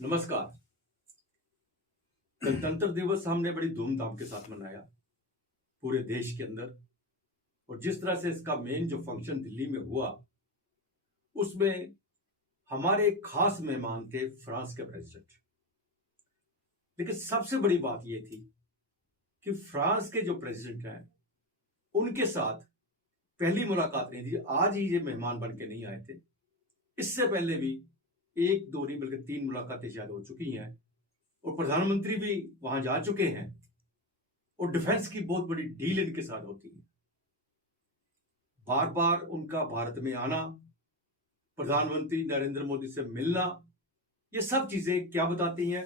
नमस्कार। गणतंत्र दिवस हमने बड़ी धूमधाम के साथ मनाया पूरे देश के अंदर। और जिस तरह से इसका मेन जो फंक्शन दिल्ली में हुआ, उसमें हमारे एक खास मेहमान थे फ्रांस के प्रेसिडेंट। लेकिन सबसे बड़ी बात यह थी कि फ्रांस के जो प्रेसिडेंट हैं उनके साथ पहली मुलाकात नहीं थी। आज ही ये मेहमान बन के नहीं आए थे, इससे पहले भी एक दो नहीं बल्कि 3 मुलाकातें शायद हो चुकी हैं और प्रधानमंत्री भी वहां जा चुके हैं। और डिफेंस की बहुत बड़ी डील इनके साथ होती है। बार बार उनका भारत में आना, प्रधानमंत्री नरेंद्र मोदी से मिलना, ये सब चीजें क्या बताती हैं,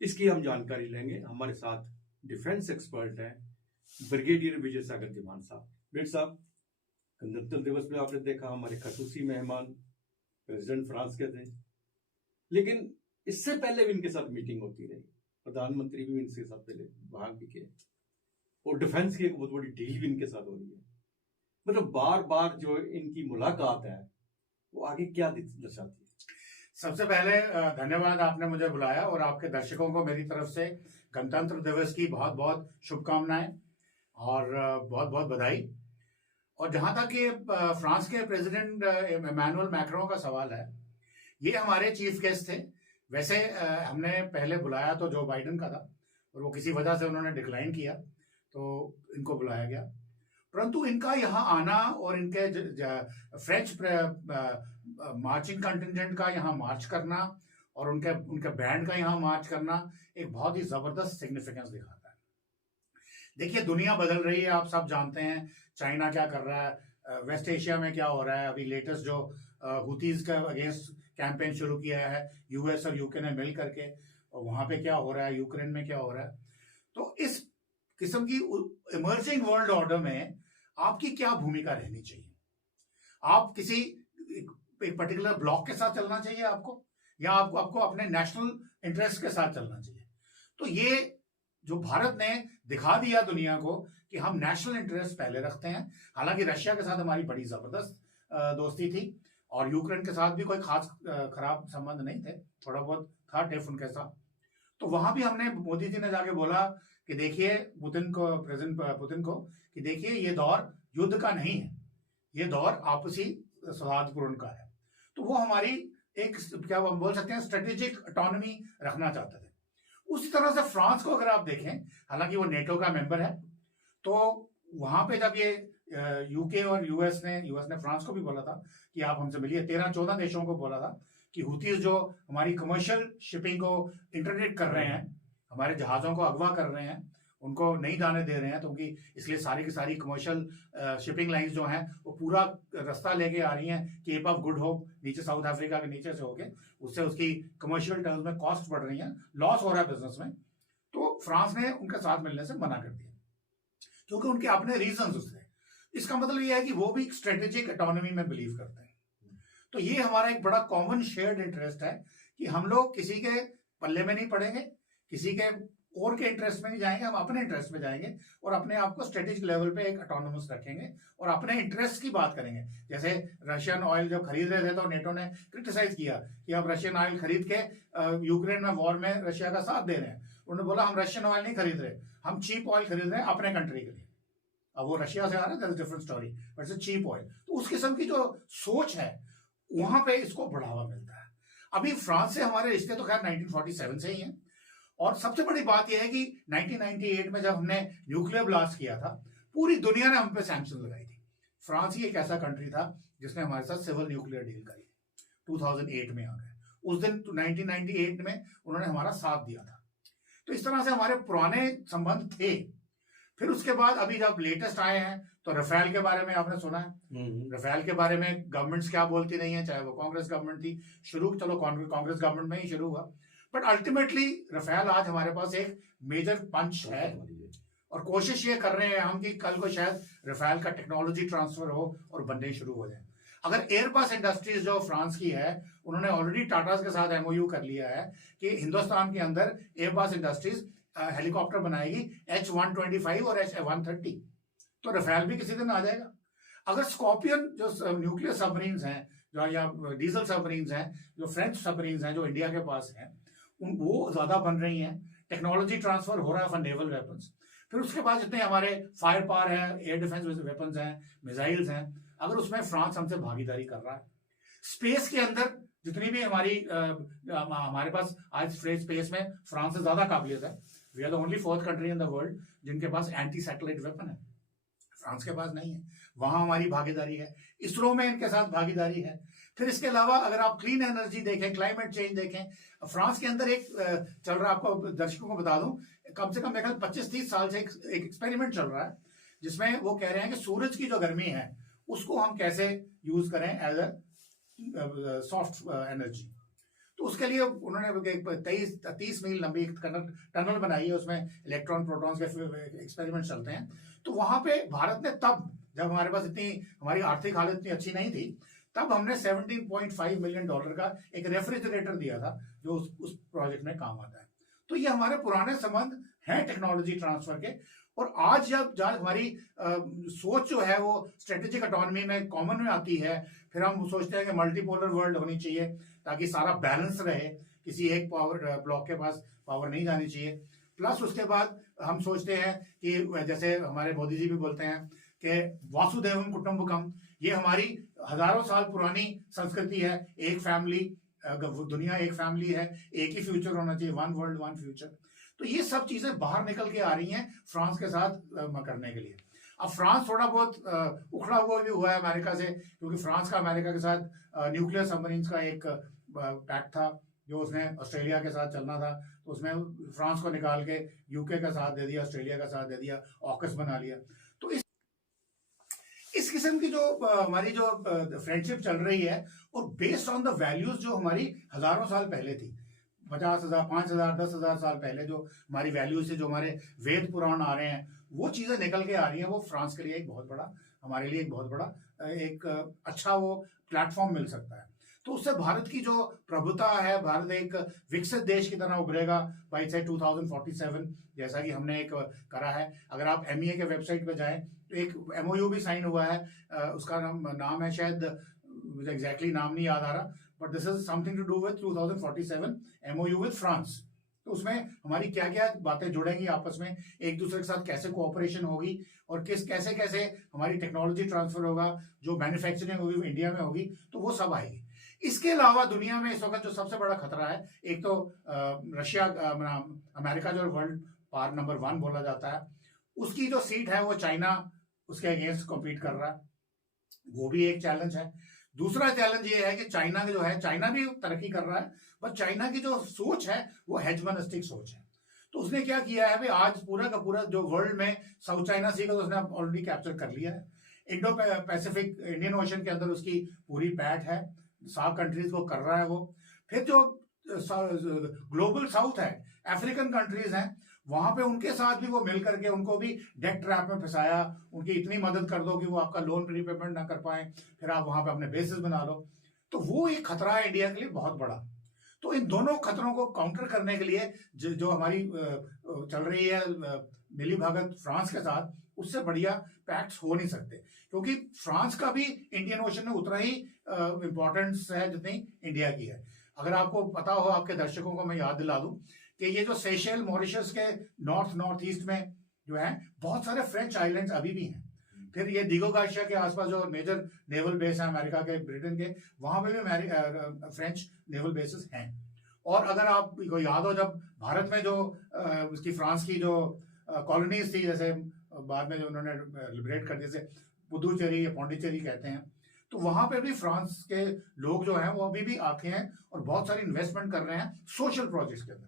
इसकी हम जानकारी लेंगे। हमारे साथ डिफेंस एक्सपर्ट हैं ब्रिगेडियर विजय सागर धीमान साहब। ब्रिगेडियर साहब, गणतंत्र दिवस में आपने देखा हमारे खसूसी मेहमान प्रेसिडेंट फ्रांस के थे, लेकिन इससे पहले भी इनके साथ मीटिंग होती रही, प्रधानमंत्री भी इनके साथ पहले भाग भी गए और डिफेंस की एक बहुत बड़ी डील भी इनके साथ हो रही है। मतलब बार बार जो इनकी मुलाकात है वो आगे क्या दर्शाती है? सबसे पहले धन्यवाद, आपने मुझे बुलाया और आपके दर्शकों को मेरी तरफ से गणतंत्र दिवस की बहुत बहुत शुभकामनाएं और बहुत बहुत बधाई। और जहां तक ये फ्रांस के प्रेसिडेंट इमैनुअल मैक्रों का सवाल है, ये हमारे चीफ गेस्ट थे। वैसे हमने पहले बुलाया तो जो बाइडेन का था और वो किसी वजह से उन्होंने डिक्लाइन किया, तो इनको बुलाया गया। परंतु इनका यहाँ आना और इनके फ्रेंच मार्चिंग कंटिजेंट का यहाँ मार्च करना और उनके बैंड का यहाँ मार्च करना एक बहुत ही जबरदस्त सिग्निफिकेंस दिखाता है। देखिए, दुनिया बदल रही है, आप सब जानते हैं। चाइना क्या कर रहा है, वेस्ट एशिया में क्या हो रहा है। अभी लेटेस्ट जो हुतीज का अगेंस्ट कैंपेन शुरू किया है यूएस और यूके ने मिल करके, और वहां पे क्या हो रहा है, यूक्रेन में क्या हो रहा है। तो इस किस्म की इमर्जिंग वर्ल्ड ऑर्डर में आपकी क्या भूमिका रहनी चाहिए? आप किसी एक पर्टिकुलर ब्लॉक के साथ चलना चाहिए आपको, या आपको अपने नेशनल इंटरेस्ट के साथ चलना चाहिए? तो ये जो भारत ने दिखा दिया दुनिया को कि हम नेशनल इंटरेस्ट पहले रखते हैं। हालांकि रशिया के साथ हमारी बड़ी जबरदस्त दोस्ती थी और यूक्रेन के साथ भी कोई खास खराब संबंध नहीं थे, थोड़ा बहुत था टिफ उनके साथ। तो वहां भी हमने, मोदी जी ने जाके बोला कि देखिए प्रेसिडेंट पुतिन को कि देखिए, ये दौर युद्ध का नहीं है, ये दौर आपसी सौहार्दपूर्ण का है। तो वो हमारी एक, क्या हम बोल सकते हैं, स्ट्रेटेजिक ऑटोनॉमी रखना चाहते थे। उसी तरह से फ्रांस को अगर आप देखें, हालांकि वो नेटो का मेंबर है, तो वहां पे जब ये यूके और यूएस ने फ्रांस को भी बोला था कि आप हमसे मिलिए, 13-14 देशों को बोला था कि हुतीज जो हमारी कमर्शियल शिपिंग को इंटरडिक्ट कर रहे हैं, हमारे जहाजों को अगवा कर रहे हैं, उनको नहीं जाने दे रहे हैं, तो उनकी इसलिए सारी की सारी कमर्शियल शिपिंग लाइंस जो हैं वो पूरा रास्ता लेके आ रही हैं केप ऑफ गुड होप, नीचे साउथ अफ्रीका के नीचे से होके, उससे उसकी कमर्शियल टर्म्स में कॉस्ट बढ़ रही है, लॉस हो रहा है बिजनेस में। तो फ्रांस ने उनके साथ मिलने से मना कर दिया क्योंकि उनके अपने रीजन उससे। इसका मतलब यह है कि वो भी स्ट्रेटेजिक ऑटोनॉमी में बिलीव करते हैं। तो ये हमारा एक बड़ा कॉमन शेयर्ड इंटरेस्ट है कि हम लोग किसी के पल्ले में नहीं पड़ेंगे, किसी के और के इंटरेस्ट में नहीं जाएंगे, हम अपने इंटरेस्ट में जाएंगे और अपने आप को स्ट्रेटेजिक लेवल पे एक ऑटोनोमस रखेंगे और अपने इंटरेस्ट की बात करेंगे। जैसे रशियन ऑयल जब खरीद रहे थे तो नेटो ने क्रिटिसाइज किया कि हम रशियन ऑयल खरीद के यूक्रेन में वॉर में रशिया का साथ दे रहे हैं। उन्होंने बोला हम रशियन ऑयल नहीं खरीद रहे, हम चीप ऑयल खरीद रहे हैं अपने कंट्री के लिए। अब वो रशिया से आ रहा है, that's different story, but it's cheap oil. तो उस किस्म की जो सोच है वहां पे इसको बढ़ावा मिलता है। अभी फ्रांस से हमारे रिश्ते तो खैर 1947 से ही हैं। और सबसे बड़ी बात यह है कि 1998 में जब हमने न्यूक्लियर ब्लास्ट किया था, पूरी दुनिया ने हम पे सैंक्शन लगाई थी। फ्रांस ही एक ऐसा कंट्री था जिसने हमारे साथ सिविल न्यूक्लियर डील करी, 2008 में आ गए। उस दिन 1998 में उन्होंने हमारा साथ दिया था। तो इस तरह से हमारे पुराने संबंध थे। फिर उसके बाद अभी जब लेटेस्ट आए हैं तो रफेल के बारे में आपने सुना है। रफेल के बारे में गवर्नमेंट्स क्या बोलती नहीं है, चाहे वो कांग्रेस गवर्नमेंट थी। शुरू चलो कांग्रेस गवर्नमेंट में ही शुरू हुआ, बट अल्टीमेटली रफेल आज हमारे पास एक मेजर पंच है और कोशिश ये कर रहे हैं हम कि कल को शायद रफेल का टेक्नोलॉजी ट्रांसफर हो और बनने शुरू हो जाए। अगर एयरबस इंडस्ट्रीज जो फ्रांस की है, उन्होंने ऑलरेडी टाटा के साथ एमओयू कर लिया है कि हिंदुस्तान के अंदर एयरबस इंडस्ट्रीज हेलीकॉप्टर बनाएगी H-125 और H-130, तो रफेल भी किसी दिन आ जाएगा। अगर स्कॉर्पियन जो न्यूक्लियर सबमरीन्स हैं जो या डीजल सबमरीन्स हैं, जो फ्रेंच सबमरीन्स हैं जो इंडिया के पास हैं, वो ज्यादा बन रही हैं, टेक्नोलॉजी ट्रांसफर हो रहा है फॉर नेवल वेपन्स। फिर उसके बाद जितने हमारे फायर पावर है, एयर डिफेंस वेपन्स हैं, मिसाइल्स हैं, अगर उसमें फ्रांस हमसे भागीदारी कर रहा है। स्पेस के अंदर जितनी भी हमारे पास आज स्पेस में फ्रांस से ज्यादा काबिलियत है। We are the only 4th country in the world जिनके पास एंटी सैटेलाइट वेपन है, फ्रांस के पास नहीं है। वहां हमारी भागीदारी है, इसरो में इनके साथ भागीदारी है। फिर इसके अलावा अगर आप क्लीन एनर्जी देखें, क्लाइमेट चेंज देखें, फ्रांस के अंदर एक चल रहा है, आपको दर्शकों को बता दूं, कम से कम मेरे ख्याल 25-30 साल से एक एक्सपेरिमेंट चल रहा है जिसमें वो कह रहे हैं कि सूरज की जो गर्मी है उसको हम कैसे यूज करें एज अ सॉफ्ट एनर्जी। तो उसके लिए उन्होंने 30 मील लंबी टनल बनाई है, उसमें इलेक्ट्रॉन प्रोटॉन्स के एक्सपेरिमेंट चलते हैं। तो वहां पे भारत ने तब, जब हमारे पास हमारी आर्थिक हालत इतनी अच्छी नहीं थी, तब हमने $17.5 मिलियन का एक रेफ्रिजरेटर दिया था जो उस प्रोजेक्ट में काम आता है। तो ये हमारे पुराने संबंध हैं टेक्नोलॉजी ट्रांसफर के। और आज जब हमारी सोच जो है वो स्ट्रेटेजिक ऑटोनॉमी में कॉमन में आती है, फिर हम सोचते हैं कि मल्टीपोलर वर्ल्ड होनी चाहिए ताकि सारा बैलेंस रहे, किसी एक पावर ब्लॉक के पास पावर नहीं जानी चाहिए। प्लस उसके बाद हम सोचते हैं कि जैसे हमारे मोदी जी भी बोलते हैं कि वासुदेवम कुटुंबकम, ये हमारी हजारों साल पुरानी संस्कृति है, एक फैमिली, दुनिया एक फैमिली है, एक ही फ्यूचर होना चाहिए, वन वर्ल्ड वन फ्यूचर। तो ये सब चीजें बाहर निकल के आ रही हैं फ्रांस के साथ करने के लिए। अब फ्रांस थोड़ा बहुत उखड़ा हुआ भी हुआ है अमेरिका से, क्योंकि फ्रांस का अमेरिका के साथ न्यूक्लियर सबमरीन्स का एक पैक्ट था जो उसने ऑस्ट्रेलिया के साथ चलना था, तो उसमें फ्रांस को निकाल के यूके का साथ दे दिया, ऑस्ट्रेलिया का साथ दे दिया, ऑकस बना लिया। तो इस किस्म की जो हमारी जो फ्रेंडशिप चल रही है, और बेस्ड ऑन द वैल्यूज जो हमारी हजारों साल पहले थी, 50,000, 5,000, 10,000 साल पहले जो हमारी वैल्यूज से जो हमारे वेद पुराण आ रहे हैं, वो चीजें निकल के आ रही हैं। वो फ्रांस के लिए एक बहुत बड़ा, हमारे लिए एक बहुत बड़ा एक अच्छा वो प्लेटफॉर्म मिल सकता है। तो उससे भारत की जो प्रभुता है, भारत एक विकसित देश की तरह उभरेगा बाई से 2047, जैसा कि हमने एक करा है। अगर आप MEA के वेबसाइट पे जाएं तो एक MOU भी साइन हुआ है, उसका नाम है, शायद मुझे एग्जैक्टली नाम नहीं याद आ रहा, but this is something to do with 2047 MOU with France. तो उसमें हमारी क्या क्या बातें जुड़ेंगी आपस में, एक दूसरे के साथ कैसे कोऑपरेशन होगी, और कैसे कैसे हमारी टेक्नोलॉजी ट्रांसफर होगा, जो मैन्युफैक्चरिंग होगी इंडिया में होगी, तो वो सब आएगी। इसके अलावा दुनिया में इस वक्त जो सबसे बड़ा खतरा है, एक तो रशिया, अमेरिका जो वर्ल्ड पावर नंबर 1 बोला जाता है, उसकी जो सीट है वो चाइना उसके अगेंस्ट कॉम्पीट कर रहा है, वो भी एक चैलेंज है। दूसरा चैलेंज ये है कि चाइना जो है, चाइना भी तरक्की कर रहा है, पर चाइना की जो सोच है वो हेजमोनिस्टिक सोच है। तो उसने क्या किया है भाई, आज पूरा का पूरा जो वर्ल्ड में साउथ चाइना सी को तो उसने ऑलरेडी कैप्चर कर लिया है। इंडो पैसिफिक, इंडियन ओशन के अंदर उसकी पूरी पैठ है, 7 कंट्रीज को कर रहा है वो। फिर जो ग्लोबल साउथ है, अफ्रीकन कंट्रीज हैं, वहां पे उनके साथ भी वो मिल करके उनको भी डेट ट्रैप में फंसाया, उनकी इतनी मदद कर दो कि वो आपका लोन प्रीपेमेंट ना कर पाए, फिर आप वहां पे अपने बेसिस बना लो। तो वो एक खतरा है इंडिया के लिए बहुत बड़ा। तो इन दोनों खतरों को काउंटर करने के लिए जो हमारी चल रही है मिली भगत फ्रांस के साथ, उससे बढ़िया पैक्ट्स हो नहीं सकते, क्योंकि फ्रांस का भी इंडियन ओशन में उतना ही इंपॉर्टेंस है जितनी इंडिया की है। अगर आपको पता हो, आपके दर्शकों को मैं याद दिला दूं कि ये जो सेशेल, मॉरिशस के नॉर्थ ईस्ट में जो है बहुत सारे फ्रेंच आइलैंड्स अभी भी हैं। फिर ये दिगो गार्शिया के आसपास जो मेजर नेवल बेस है अमेरिका के, ब्रिटेन के, वहां पे भी फ्रेंच नेवल बेसेस हैं। और अगर आपको याद हो, जब भारत में जो उसकी फ्रांस की जो कॉलोनीज थी, जैसे बाद में जो उन्होंने लिबरेट कर दिए, जैसे पुदुचेरी या पौंडीचेरी कहते हैं, तो वहां पे भी फ्रांस के लोग जो हैं वो अभी भी आते हैं और बहुत सारी इन्वेस्टमेंट कर रहे हैं सोशल प्रोजेक्ट्स के अंदर।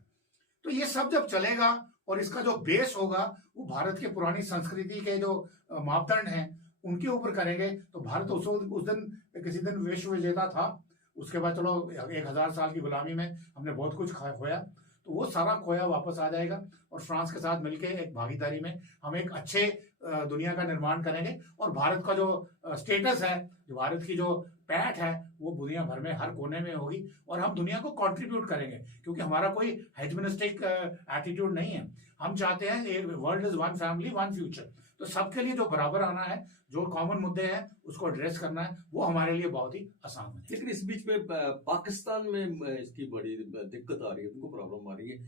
तो ये सब जब चलेगा और इसका जो बेस होगा वो भारत के पुरानी संस्कृति के जो मापदंड हैं उनके ऊपर करेंगे, तो भारत उस दिन किसी दिन विश्व विजेता था। उसके बाद चलो 1000 साल की गुलामी में हमने बहुत कुछ खोया, तो वो सारा खोया वापस आ जाएगा, और फ्रांस के साथ मिलकर एक भागीदारी में हम एक अच्छे दुनिया का निर्माण करेंगे। और भारत का जो स्टेटस है, जो भारत की जो पैठ है, वो दुनिया भर में हर कोने में होगी, और हम दुनिया को कंट्रीब्यूट करेंगे, क्योंकि हमारा कोई हेजमोनिस्टिक एटीट्यूड नहीं है। हम चाहते हैं world is one family one future. तो सबके लिए जो बराबर आना है, जो कॉमन मुद्दे हैं उसको एड्रेस करना है, वो हमारे लिए बहुत ही आसान है। लेकिन इस बीच में पाकिस्तान में इसकी बड़ी दिक्कत आ रही है, उनको प्रॉब्लम आ रही है।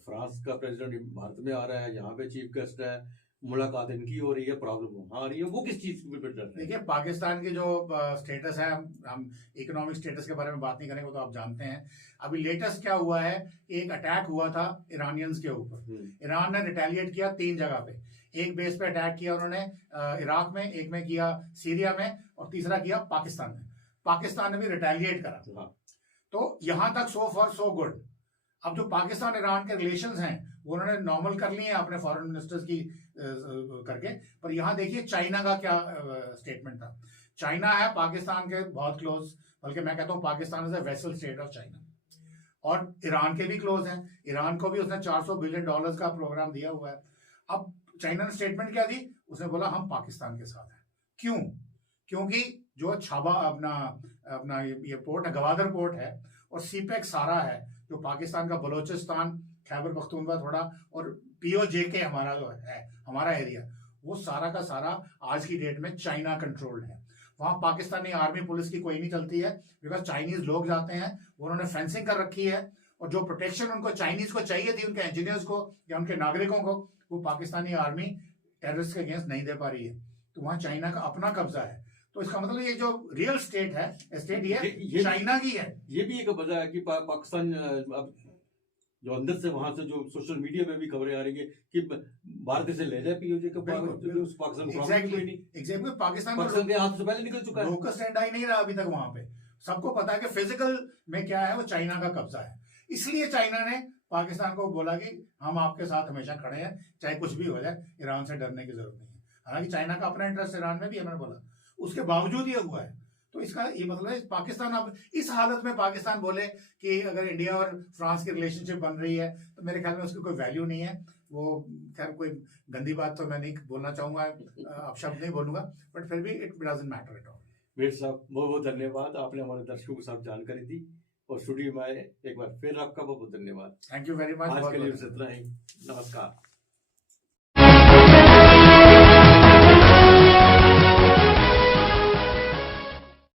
फ्रांस का प्रेसिडेंट भारत में आ रहा है, यहाँ पे चीफ गेस्ट है, मुलाकात इनकी हो रही है, प्रॉब्लम वहां आ रही है, वो किस चीज पे डर रहे हैं? देखिए, पाकिस्तान की जो स्टेटस है, हम इकोनॉमिक स्टेटस के बारे में बात नहीं करेंगे, वो तो आप जानते हैं। अभी लेटेस्ट क्या हुआ है, एक अटैक हुआ था ईरानियंस के ऊपर। ईरान ने रिटेलिएट किया 3 जगह पे। एक बेस पे अटैक किया उन्होंने इराक में, एक में किया सीरिया में, और तीसरा किया पाकिस्तान में। पाकिस्तान ने भी रिटेलिएट करा। हाँ। तो यहां तक सो फॉर सो गुड। अब जो पाकिस्तान ईरान के रिलेशंस हैं वो उन्होंने नॉर्मल कर लिए हैं अपने फॉरेन मिनिस्टर्स की करके। पर यहां देखिए चाइना का क्या स्टेटमेंट था। चाइना है पाकिस्तान के बहुत क्लोज, बल्कि मैं कहता हूं Pakistan is a vessel state of China, और ईरान के भी क्लोज हैं। ईरान को भी उसने $400 बिलियन का प्रोग्राम दिया हुआ है। अब चाइना ने स्टेटमेंट क्या दी, उसने बोला हम पाकिस्तान के साथ हैं। क्यों? क्योंकि जो छाबा अपना ये पोर्ट है, गवादर पोर्ट है, और सीपेक सारा है, जो पाकिस्तान का बलोचिस्तान, खैबर पख्तूनख्वा थोड़ा, और POJK हमारा जो है, हमारा एरिया, वो सारा का सारा आज की डेट में चाइना कंट्रोल्ड है। वहां पाकिस्तानी आर्मी पुलिस की कोई नहीं चलती है, बिकॉज चाइनीज लोग जाते हैं, उन्होंने फेंसिंग कर रखी है, और जो प्रोटेक्शन उनको चाइनीज को चाहिए थी, उनके इंजीनियर्स को या उनके नागरिकों को, वो पाकिस्तानी आर्मी टेररिस्ट के अगेंस्ट नहीं दे पा रही है। तो वहां चाइना का अपना कब्जा है। तो इसका मतलब ये जो रियल स्टेट है, स्टेट ये चाइना की है। ये भी एक वजह है कि पाकिस्तान अब जो अंदर से वहां से जो सोशल मीडिया पे भी खबरें आ रही है कि भारत से ले जाए POJ को, पाकिस्तान एग्जैक्टली पाकिस्तान के हाथ से पहले निकल चुका है। लोकल स्टैंड आई नहीं रहा अभी तक वहां पे। सबको पता है कि फिजिकल में क्या है, वो चाइना का कब्जा है। इसलिए चाइना ने पाकिस्तान को बोला कि हम आपके साथ हमेशा खड़े हैं, चाहे कुछ भी हो जाए, ईरान से डरने की जरूरत नहीं है। हालांकि चाइना का अपना इंटरेस्ट ईरान में भी है, मैंने बोला, उसके बावजूद ये हुआ है। तो इसका ये मतलब है पाकिस्तान अब इस हालत में पाकिस्तान बोले कि अगर इंडिया और फ्रांस की रिलेशनशिप बन रही है, तो मेरे ख्याल में उसकी कोई वैल्यू नहीं है। वो खैर कोई गंदी बात तो मैं नहीं बोलना चाहूंगा, अपशब्द नहीं बोलूंगा, बट फिर भी it doesn't matter at all. मेरे साहब बहुत बहुत धन्यवाद, आपने हमारे दर्शकों के साथ जानकारी दी, और स्टूडियो में आए। एक बार फिर आपका बहुत बहुत धन्यवाद। Thank you very much. आज के लिए इतना ही, नमस्कार।